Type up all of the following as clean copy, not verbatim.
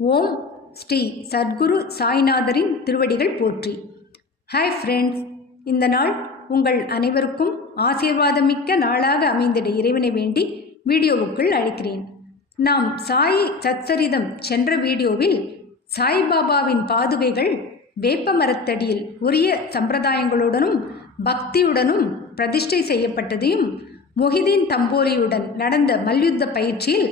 ஓம் ஸ்ரீ சத்குரு சாய்நாதரின் திருவடிகள் போற்றி. Hi friends, இந்த நாள் உங்கள் அனைவருக்கும் ஆசீர்வாதமிக்க நாளாக அமைந்திட இறைவனை வேண்டி வீடியோவுக்குள் அழைக்கிறேன். நாம் சாய் சச்சரிதம் சென்ற வீடியோவில் சாய்பாபாவின் பாதுகைகள் வேப்ப மரத்தடியில் உரிய சம்பிரதாயங்களுடனும் பக்தியுடனும் பிரதிஷ்டை செய்யப்பட்டதையும், மொஹிதீன் தம்போலியுடன் நடந்த மல்யுத்த பயிற்சியில்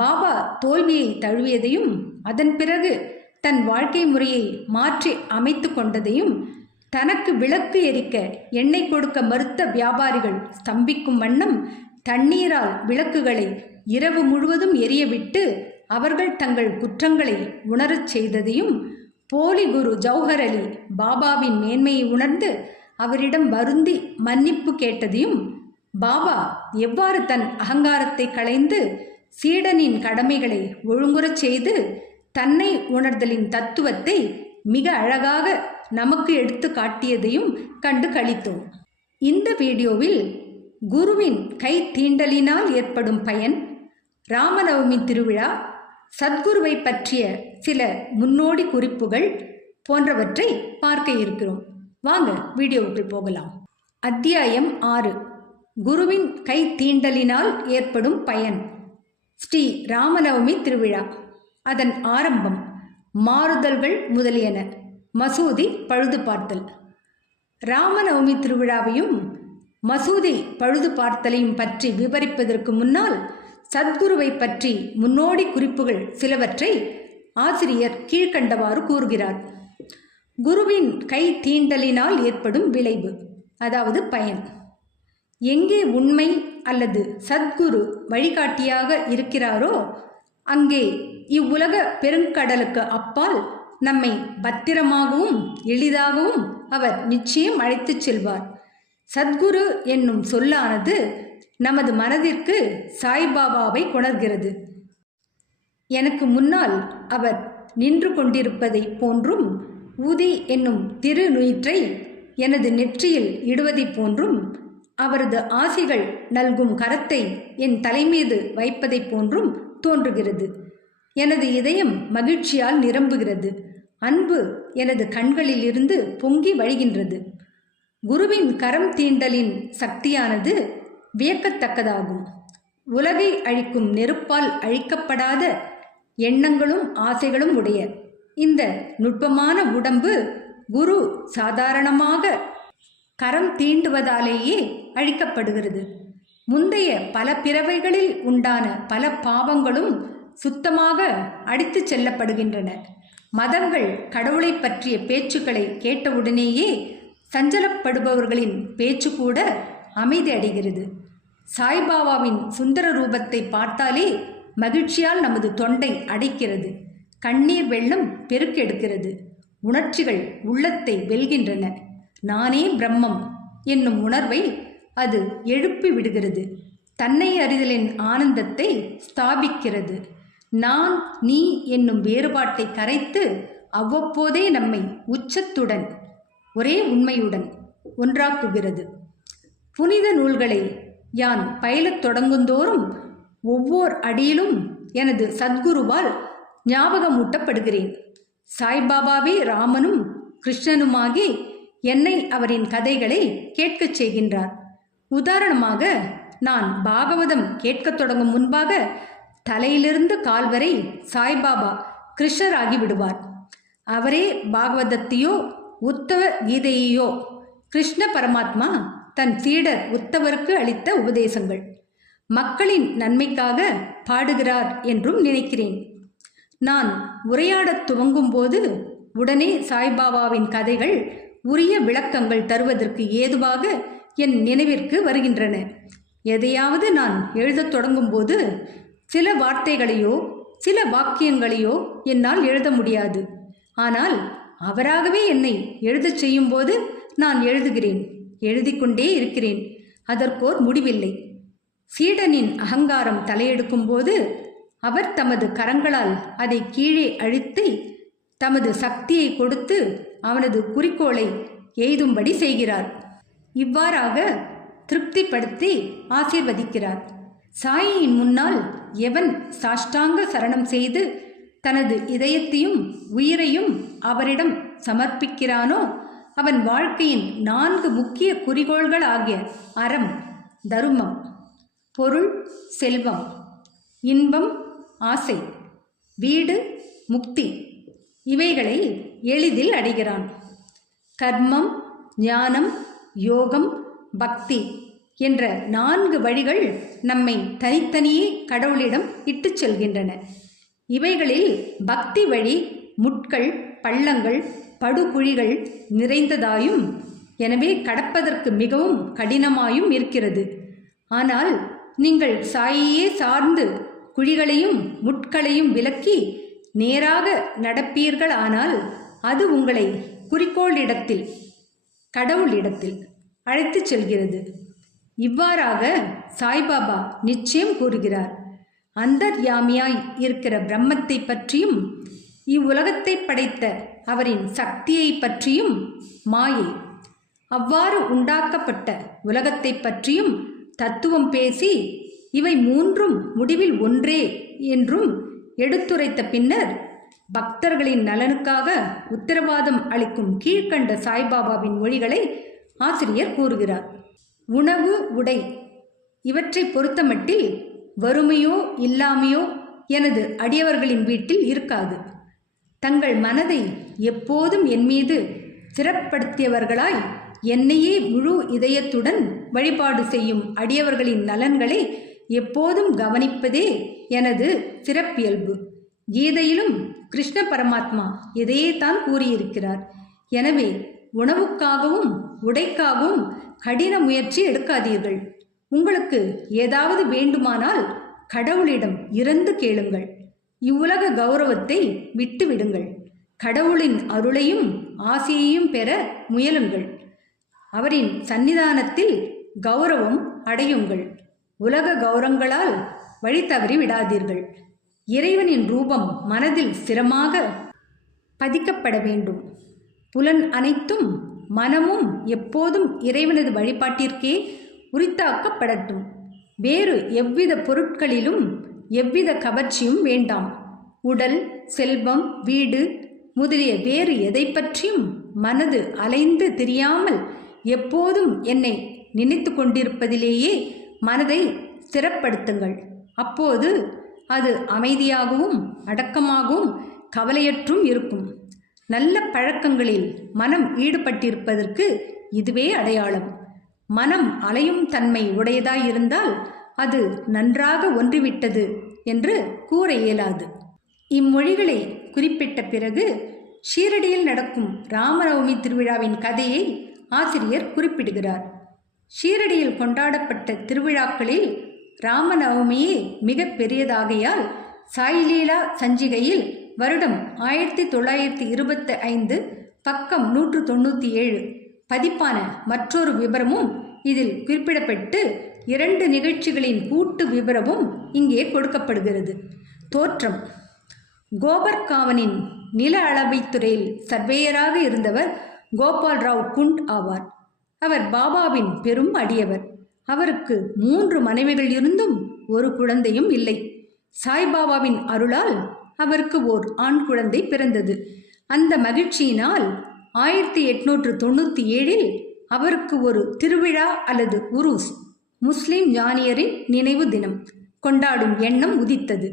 பாபா தோல்வியை தழுவியதையும், அதன் பிறகு தன் வாழ்க்கை முறையை மாற்றி அமைத்து கொண்டதையும், தனக்கு விளக்கு எரிக்க எண்ணெய் கொடுக்க மறுத்த வியாபாரிகள் ஸ்தம்பிக்கும் வண்ணம் தண்ணீரால் விளக்குகளை இரவு முழுவதும் எரியவிட்டு அவர்கள் தங்கள் குற்றங்களை உணரச் செய்ததையும், போலி குரு ஜௌஹர் அலி பாபாவின் மேன்மையை உணர்ந்து அவரிடம் வருந்தி மன்னிப்பு கேட்டதையும், பாபா எவ்வாறு தன் அகங்காரத்தை களைந்து சீடனின் கடமைகளை ஒழுங்குறச் செய்து தன்னை உணர்தலின் தத்துவத்தை மிக அழகாக நமக்கு எடுத்து காட்டியதையும் கண்டு களித்தோம். இந்த வீடியோவில் குருவின் கை தீண்டலினால் ஏற்படும் பயன், ராமநவமி திருவிழா, சத்குருவை பற்றிய சில முன்னோடி குறிப்புகள் போன்றவற்றை பார்க்க இருக்கிறோம். வாங்க வீடியோவுக்குள் போகலாம். அத்தியாயம் 6, குருவின் கை தீண்டலினால் ஏற்படும் பயன். ஸ்ரீ ராமநவமி திருவிழா, அதன் ஆரம்பம், மாறுதல்கள் முதலியன, மசூதி பழுது பார்த்தல். ராமநவமி திருவிழாவையும் மசூதி பழுது பார்த்தலையும் பற்றி விவரிப்பதற்கு முன்னால் சத்குருவை பற்றி முன்னோடி குறிப்புகள் சிலவற்றை ஆசிரியர் கீழ்கண்டவாறு கூறுகிறார். குருவின் கை தீண்டலினால் ஏற்படும் விளைவு, அதாவது பயன். எங்கே உண்மை அல்லது சத்குரு வழிகாட்டியாக இருக்கிறாரோ அங்கே இவ்வுலக பெருங்கடலுக்கு அப்பால் நம்மை பத்திரமாகவும் எளிதாகவும் அவர் நிச்சயம் அழைத்துச் செல்வார். சத்குரு என்னும் சொல்லானது நமது மனதிற்கு சாய்பாபாவை கொணர்கிறது. எனக்கு முன்னால் அவர் நின்று கொண்டிருப்பதை போன்றும், ஊதி என்னும் திருநுயிற்றை எனது நெற்றியில் இடுவதை போன்றும், அவரது ஆசிகள் நல்கும் கரத்தை என் தலைமீது வைப்பதை போன்றும் தோன்றுகிறது. எனது இதயம் மகிழ்ச்சியால் நிரம்புகிறது. அன்பு எனது கண்களில் இருந்து பொங்கி வழிகின்றது. குருவின் கரம் தீண்டலின் சக்தியானது வியக்கத்தக்கதாகும். உலகை அழிக்கும் நெருப்பால் அழிக்கப்படாத எண்ணங்களும் ஆசைகளும் உடைய இந்த நுட்பமான உடம்பு குரு சாதாரணமாக கரம் தீண்டுவதாலேயே அழிக்கப்படுகிறது. முந்தைய பல பிறவைகளில் உண்டான பல பாவங்களும் சுத்தமாக அடித்து செல்லப்படுகின்றன. மதங்கள் கடவுளை பற்றிய பேச்சுக்களை கேட்டவுடனேயே சஞ்சலப்படுபவர்களின் பேச்சு கூட அமைதி அடைகிறது. சாய்பாபாவின் சுந்தர ரூபத்தை பார்த்தாலே மகிழ்ச்சியால் நமது தொண்டை அடைக்கிறது. கண்ணீர் வெள்ளம் பெருக்கெடுக்கிறது. உணர்ச்சிகள் உள்ளத்தை வெல்கின்றன. நானே பிரம்மம் என்னும் உணர்வை அது எழுப்பி விடுகிறது. தன்னை அறிதலின் ஆனந்தத்தை ஸ்தாபிக்கிறது. நான் நீ என்னும் வேறுபாட்டை கரைத்து அவ்வப்போதே நம்மை உச்சத்துடன் ஒரே உண்மையுடன் ஒன்றாக்குகிறது. புனித நூல்களை யான் பயிலத் தொடங்குந்தோறும் ஒவ்வொரு அடியிலும் எனது சத்குருவால் ஞாபகமூட்டப்படுகிறேன். சாய்பாபாவே ராமனும் கிருஷ்ணனுமாகி என்னை அவரின் கதைகளை கேட்கச் செய்கின்றார். உதாரணமாக, நான் பாகவதம் கேட்கத் தொடங்கும் முன்பாக தலையிலிருந்து கால் வரை சாய்பாபா கிருஷ்ணராகி விடுவார். அவரே பாகவதத்தையோ உத்தவ கீதையோ கிருஷ்ண பரமாத்மா தன் சீடர் உத்தவருக்கு அளித்த உபதேசங்கள், மக்களின் நன்மைக்காக பாடுகிறார் என்றும் நினைக்கிறேன். நான் உரையாடத் துவங்கும் போது உடனே சாய்பாபாவின் கதைகள் உரிய விளக்கங்கள் தருவதற்கு ஏதுவாக என் நினைவிற்கு வருகின்றன. எதையாவது நான் எழுதத் தொடங்கும் போது சில வார்த்தைகளையோ சில வாக்கியங்களையோ என்னால் எழுத முடியாது. ஆனால் அவராகவே என்னை எழுதச் செய்யும் போது நான் எழுதுகிறேன், எழுதிக்கொண்டே இருக்கிறேன். அதற்கோர் முடிவில்லை. சீடனின் அகங்காரம் தலையெடுக்கும் போது அவர் தமது கரங்களால் அதை கீழே அழுத்தி தமது சக்தியை கொடுத்து அவனது குறிக்கோளை எய்தும்படி செய்கிறார். இவ்வாறாக திருப்திப்படுத்தி ஆசீர்வதிக்கிறார். சாயியின் முன்னால் எவன் சாஷ்டாங்க சரணம் செய்து தனது இதயத்தையும் உயிரையும் அவரிடம் சமர்ப்பிக்கிறானோ அவன் வாழ்க்கையின் 4 முக்கிய குறிக்கோள்கள் ஆகிய அறம், தருமம், பொருள், செல்வம், இன்பம், ஆசை, வீடு, முக்தி இவைகளை எளிதில் அடைகிறான். கர்மம், ஞானம், யோகம், பக்தி என்ற 4 வழிகள் நம்மை தனித்தனியே கடவுளிடம் இட்டுச் செல்கின்றன. இவைகளில் பக்தி வழி முட்கள், பள்ளங்கள், படுகுழிகள் நிறைந்ததாயும் எனவே கடப்பதற்கு மிகவும் கடினமாயும் இருக்கிறது. ஆனால் நீங்கள் சாயையே சார்ந்து குழிகளையும் முட்களையும் விலக்கி நேராக நடப்பீர்கள். ஆனால் அது உங்களை குறிக்கோளிடத்தில், கடவுளிடத்தில் அழைத்துச் செல்கிறது. இவ்வாறாக சாய்பாபா நிச்சயம் கூறுகிறார். அந்தர்யாமியாய் இருக்கிற பிரம்மத்தை பற்றியும் இவ்வுலகத்தை படைத்த அவரின் சக்தியை பற்றியும் மாயை, அவ்வாறு உண்டாக்கப்பட்ட உலகத்தை பற்றியும் தத்துவம் பேசி இவை 3ம் முடிவில் ஒன்றே என்றும் எடுத்துரைத்த பின்னர் பக்தர்களின் நலனுக்காக உத்தரவாதம் அளிக்கும் கீழ்க்கண்ட சாய்பாபாவின் மொழிகளை ஆசிரியர் கூறுகிறார். உணவு, உடை இவற்றை பொறுத்தமட்டில் வறுமையோ இல்லாமையோ எனது அடியவர்களின் வீட்டில் இருக்காது. தங்கள் மனதை எப்போதும் என் மீது சிறப்படுத்தியவர்களாய் என்னையே முழு இதயத்துடன் வழிபாடு செய்யும் அடியவர்களின் நலன்களை எப்போதும் கவனிப்பதே எனது சிறப்பியல்பு. கீதையிலும் கிருஷ்ண பரமாத்மா இதையே தான் கூறியிருக்கிறார். எனவே உணவுக்காகவும் உடைக்காகவும் கடின முயற்சி எடுக்காதீர்கள். உங்களுக்கு ஏதாவது வேண்டுமானால் கடவுளிடம் இறந்து கேளுங்கள். இவ்வுலக கௌரவத்தை விட்டுவிடுங்கள். கடவுளின் அருளையும் ஆசையையும் பெற முயலுங்கள். அவரின் சன்னிதானத்தில் கௌரவம் அடையுங்கள். உலக கௌரவங்களால் வழி தவறி விடாதீர்கள். இறைவனின் ரூபம் மனதில் ஸ்திரமாக பதிக்கப்பட வேண்டும். புலன் அனைத்தும் மனமும் எப்போதும் இறைவனது வழிபாட்டிற்கே உரித்தாக்கப்படட்டும். வேறு எவ்வித பொருட்களிலும் எவ்வித கவர்ச்சியும் வேண்டாம். உடல், செல்வம், வீடு முதலிய வேறு எதை பற்றியும் மனது அலைந்து திரியாமல் எப்போதும் என்னை நினைத்து கொண்டிருப்பதிலேயே மனதை ஸ்திரப்படுத்துங்கள். அப்போது அது அமைதியாகவும் அடக்கமாகவும் கவலையற்றும் இருக்கும். நல்ல பழக்கங்களில் மனம் ஈடுபட்டிருப்பதற்கு இதுவே அடையாளம். மனம் அலையும் தன்மை உடையதாயிருந்தால் அது நன்றாக ஒன்றிவிட்டது என்று கூற இயலாது. இம்மொழிகளை குறிப்பிட்ட பிறகு ஷீரடியில் நடக்கும் ராமநவமி திருவிழாவின் கதையை ஆசிரியர் குறிப்பிடுகிறார். ஷீரடியில் கொண்டாடப்பட்ட திருவிழாக்களில் ராமநவமியே மிக பெரியதாகையால் சாய்லீலா சஞ்சிகையில் வருடம் 1925 பக்கம் 197 பதிப்பான மற்றொரு விபரமும் இதில் குறிப்பிடப்பட்டு 2 நிகழ்ச்சிகளின் கூட்டு விபரமும் இங்கே கொடுக்கப்படுகிறது. தோற்றம்: கோபர்காவனின் நில அளவைத்துறையில் சர்வேயராக இருந்தவர் கோபால் ராவ் குண்ட் ஆவார். அவர் பாபாவின் பெரும் அடியவர். அவருக்கு 3 மனைவிகள் இருந்தும் ஒரு குழந்தையும் இல்லை. சாய்பாபாவின் அருளால் அவருக்கு ஓர் ஆண் குழந்தை பிறந்தது. அந்த மகிழ்ச்சியினால் 1897 அவருக்கு ஒரு திருவிழா அல்லது உருஸ், முஸ்லிம் ஞானியரின் நினைவு தினம் கொண்டாடும் எண்ணம் உதித்தது.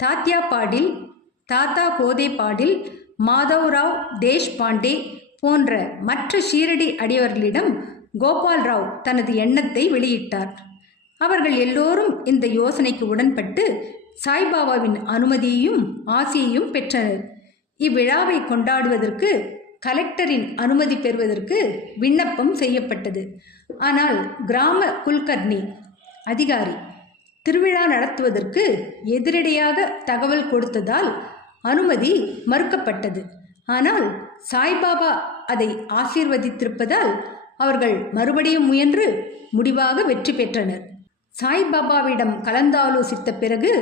தாத்யாபாடில், தாத்தா கோதேபாடில், மாதவ்ராவ் தேஷ்பாண்டே போன்ற மற்ற ஷீரடி அடியவர்களிடம் கோபால் ராவ் தனது எண்ணத்தை வெளியிட்டார். அவர்கள் எல்லோரும் இந்த யோசனைக்கு உடன்பட்டு சாய்பாபாவின் அனுமதியையும் ஆசையையும் பெற்றனர். இவ்விழாவை கொண்டாடுவதற்கு கலெக்டரின் அனுமதி பெறுவதற்கு விண்ணப்பம் செய்யப்பட்டது. ஆனால் கிராம குல்கர்னி அதிகாரி திருவிழா நடத்துவதற்கு எதிரடையாக தகவல் கொடுத்ததால் அனுமதி மறுக்கப்பட்டது. ஆனால் சாய்பாபா அதை ஆசீர்வதித்திருப்பதால் அவர்கள் மறுபடியும் முயன்று முடிவாக வெற்றி பெற்றனர். சாய்பாபாவிடம் கலந்தாலோசித்த பிறகு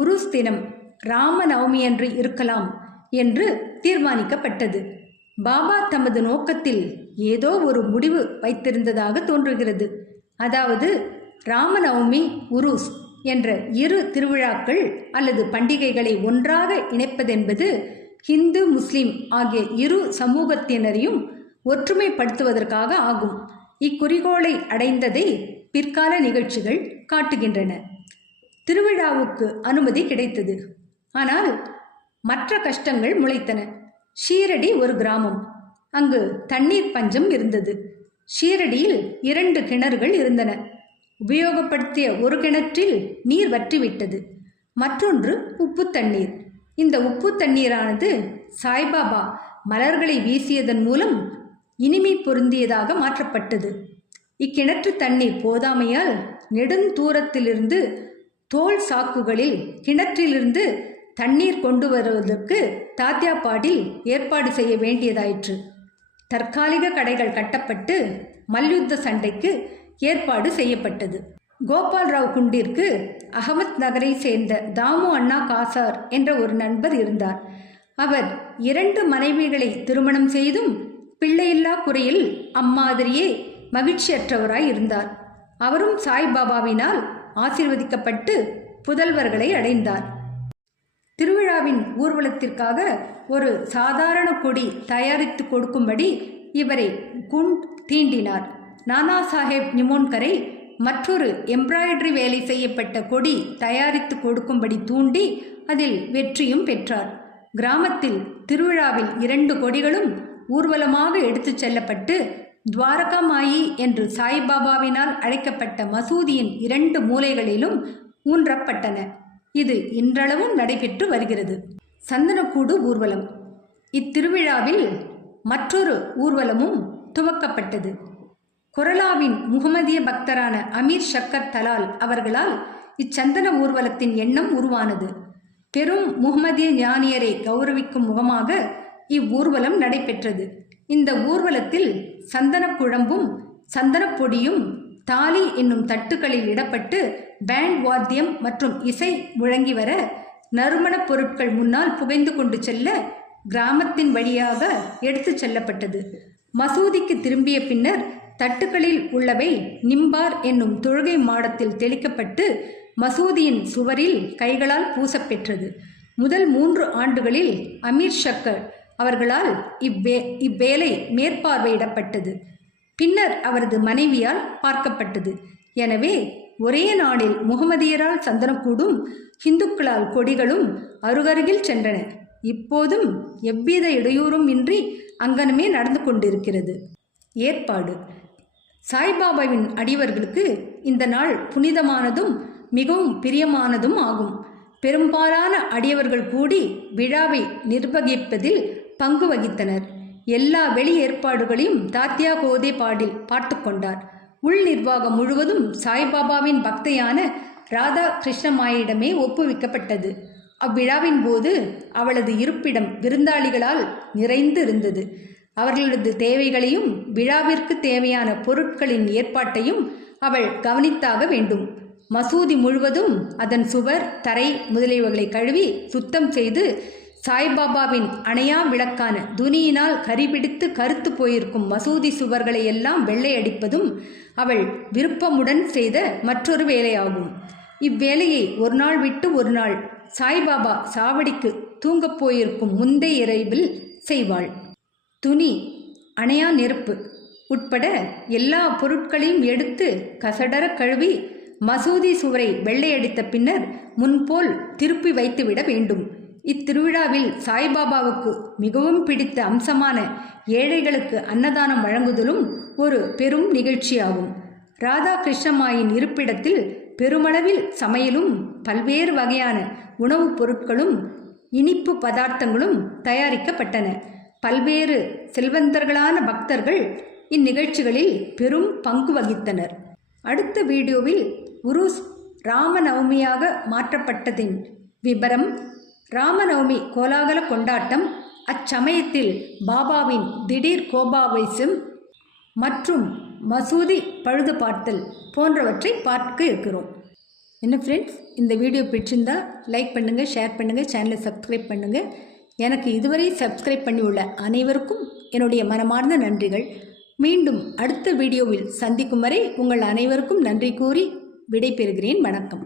உருஸ் தினம் ராமநவமியன்று இருக்கலாம் என்று தீர்மானிக்கப்பட்டது. பாபா தமது நோக்கத்தில் ஏதோ ஒரு முடிவு வைத்திருந்ததாக தோன்றுகிறது. அதாவது ராமநவமி, உருஸ் என்ற இரு திருவிழாக்கள் அல்லது பண்டிகைகளை ஒன்றாக இணைப்பதென்பது ஹிந்து முஸ்லிம் ஆகிய இரு சமூகத்தினரையும் ஒற்றுமைப்படுத்துவதற்காக ஆகும். இக்குறிக்கோளை அடைந்ததை பிற்கால நிகழ்ச்சிகள் காட்டுகின்றன. திருவிழாவுக்கு அனுமதி கிடைத்தது. ஆனால் மற்ற கஷ்டங்கள் முளைத்தன. ஷீரடி ஒரு கிராமம். அங்கு தண்ணீர் பஞ்சம் இருந்தது. ஷீரடியில் 2 கிணறுகள் இருந்தன. உபயோகப்படுத்திய ஒரு கிணற்றில் நீர் வற்றிவிட்டது. மற்றொன்று உப்பு தண்ணீர். இந்த உப்பு தண்ணீரானது சாய்பாபா மலர்களை வீசியதன் மூலம் இனிமை பொருந்தியதாக மாற்றப்பட்டது. இக்கிணற்று தண்ணீர் போதாமையால் நெடுந்தூரத்திலிருந்து தோல் சாக்குகளில் கிணற்றிலிருந்து தண்ணீர் கொண்டு வருவதற்கு தாத்தியாபாடில் ஏற்பாடு செய்ய வேண்டியதாயிற்று. தற்காலிக கடைகள் கட்டப்பட்டு மல்யுத்த சண்டைக்கு ஏற்பாடு செய்யப்பட்டது. கோபால்ராவ் குண்டிற்கு அகமத் நகரை சேர்ந்த தாமு அண்ணா காசார் என்ற ஒரு நண்பர் இருந்தார். அவர் 2 மனைவிகளை திருமணம் செய்தும் பிள்ளையில்லா குறையில் அம்மாதிரியே மகிழ்ச்சியற்றவராய் இருந்தார். அவரும் சாய்பாபாவினால் ஆசீர்வதிக்கப்பட்டு புதல்வர்களை அடைந்தார். திருவிழாவின் ஊர்வலத்திற்காக ஒரு சாதாரண கொடி தயாரித்து கொடுக்கும்படி இவரை குண்ட் தீண்டினார். நானா சாஹேப் நிமோன்கரை மற்றொரு எம்ப்ராய்டரி வேலை செய்யப்பட்ட கொடி தயாரித்து கொடுக்கும்படி தூண்டி அதில் வெற்றியும் பெற்றார். கிராமத்தில் திருவிழாவில் 2 கொடிகளும் ஊர்வலமாக எடுத்துச் செல்லப்பட்டு துவாரகாமாயி என்று சாய்பாபாவினால் அழைக்கப்பட்ட மசூதியின் 2 மூலைகளிலும் ஊன்றப்பட்டன. இது இன்றளவும் நடைபெற்று வருகிறது. சந்தனக்கூடு ஊர்வலம். இத்திருவிழாவில் மற்றொரு ஊர்வலமும் துவக்கப்பட்டது. கொரலாவின் முகமதிய பக்தரான அமீர் ஷக்கத் தலால் அவர்களால் இச்சந்தன ஊர்வலத்தின் எண்ணம் உருவானது. பெரும் முகமதிய ஞானியரை கௌரவிக்கும் முகமாக இவ்வூர்வலம் நடைபெற்றது. இந்த ஊர்வலத்தில் சந்தன குழம்பும் சந்தன பொடியும் தாலி என்னும் தட்டுக்களில் இடப்பட்டு பேண்ட் வாத்தியம் மற்றும் இசை முழங்கி வர நறுமணப் பொருட்கள் முன்னால் புகைந்து கொண்டு செல்ல கிராமத்தின் வழியாக எடுத்து செல்லப்பட்டது. மசூதிக்கு திரும்பிய பின்னர் தட்டுக்களில் உள்ளவை நிம்பார் என்னும் தொழுகை மாடத்தில் தெளிக்கப்பட்டு மசூதியின் சுவரில் கைகளால் பூசப்பெற்றது. முதல் 3 ஆண்டுகளில் அமீர் ஷக்கர் அவர்களால் இவ்வேலை மேற்பார்வையிடப்பட்டது. பின்னர் அவரது மனைவியால் பார்க்கப்பட்டது. எனவே ஒரே நாளில் முகமதியரால் சந்தனக்கூடும் இந்துக்களால் கொடிகளும் அருகருகில் சென்றன. இப்போதும் எவ்வித இடையூறும் இன்றி அங்கனமே நடந்து கொண்டிருக்கிறது. ஏற்பாடு. சாய்பாபாவின் அடியவர்களுக்கு இந்த நாள் புனிதமானதும் மிகவும் பிரியமானதும் ஆகும். பெரும்பாலான அடியவர்கள் கூடி விழாவை நிர்வகிப்பதில் பங்கு வகித்தனர். எல்லா வெளி ஏற்பாடுகளையும் தாத்யா கோதே பாடில் பார்த்து கொண்டார். உள் நிர்வாகம் முழுவதும் சாய்பாபாவின் பக்தையான ராதா கிருஷ்ணமாயிடமே ஒப்புவிக்கப்பட்டது. அவ்விழாவின் போது அவளது இருப்பிடம் விருந்தாளிகளால் நிறைந்து இருந்தது. அவர்களது தேவைகளையும் விழாவிற்கு தேவையான பொருட்களின் ஏற்பாட்டையும் அவள் கவனித்தாக வேண்டும். மசூதி முழுவதும் அதன் சுவர், தரை முதலியவைகளை கழுவி சுத்தம் செய்து சாய்பாபாவின் அணையா விளக்கான துணியினால் கரிபிடித்து கருத்து போயிருக்கும் மசூதி சுவர்களை எல்லாம் வெள்ளையடிப்பதும் அவள் விருப்பமுடன் செய்த மற்றொரு வேலையாகும். இவ்வேலையை ஒரு நாள் விட்டு ஒரு நாள் சாய்பாபா சாவடிக்கு தூங்கப் போயிருக்கும் முந்தைய இரவில் செய்வாள். துணி, அணையா நெருப்பு உட்பட எல்லா பொருட்களையும் எடுத்து கசடர கழுவி மசூதி சுவரை வெள்ளையடித்த பின்னர் முன்போல் திருப்பி வைத்துவிட வேண்டும். இத்திருவிழாவில் சாய்பாபாவுக்கு மிகவும் பிடித்த அம்சமான ஏழைகளுக்கு அன்னதானம் வழங்குதலும் ஒரு பெரும் நிகழ்ச்சியாகும். ராதா கிருஷ்ணமாயின் இருப்பிடத்தில் பெருமளவில் சமையலும் பல்வேறு வகையான உணவுப் பொருட்களும் இனிப்பு பதார்த்தங்களும் தயாரிக்கப்பட்டன. பல்வேறு செல்வந்தர்களான பக்தர்கள் இந்நிகழ்ச்சிகளில் பெரும் பங்கு வகித்தனர். அடுத்த வீடியோவில் உருஸ் ராமநவமியாக மாற்றப்பட்டதின் விபரம், ராமநவமி கோலாகல கொண்டாட்டம், அச்சமயத்தில் பாபாவின் திடீர் கோபாவேசம் மற்றும் மசூதி பழுது பார்த்தல் போன்றவற்றை பார்க்க இருக்கிறோம். என்ன ஃப்ரெண்ட்ஸ், இந்த வீடியோ பிடிச்சிருந்தா லைக் பண்ணுங்கள், ஷேர் பண்ணுங்கள், சேனலை சப்ஸ்கிரைப் பண்ணுங்கள். எனக்கு இதுவரை சப்ஸ்கிரைப் பண்ணி உள்ள அனைவருக்கும் என்னுடைய மனமார்ந்த நன்றிகள். மீண்டும் அடுத்த வீடியோவில் சந்திக்கும் வரை உங்கள் அனைவருக்கும் நன்றி கூறி விடைபெறுகிறேன். வணக்கம்.